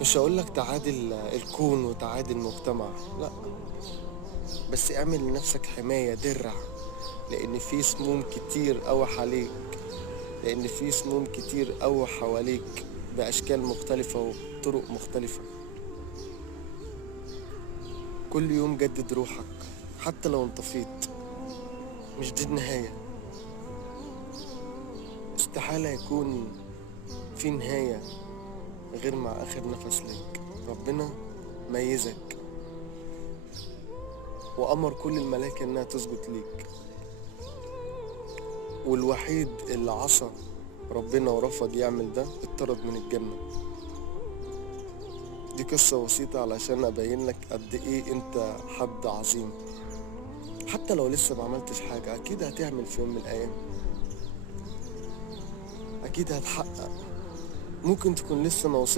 مش هقولك تعادل الكون وتعادل المجتمع، لأ، بس اعمل لنفسك حماية درع، لأن في سموم كتير أوي حواليك، لأن في سموم كتير أوي حواليك بأشكال مختلفة وبطرق مختلفة. كل يوم جدد روحك، حتى لو انطفيت، مش دي النهاية. استحالة يكون في نهاية غير مع آخر نفس ليك. ربنا ميزك وأمر كل الملائكة إنها تسجد ليك، والوحيد اللي عصى ربنا ورفض يعمل ده اتطرد من الجنة. دي قصة بسيطة علشان أبين لك قد إيه أنت حد عظيم. حتى لو لسه ما عملتش حاجة، أكيد هتعمل في يوم من الأيام، أكيد هتحقق. ممكن تكون لسه ما وصلتش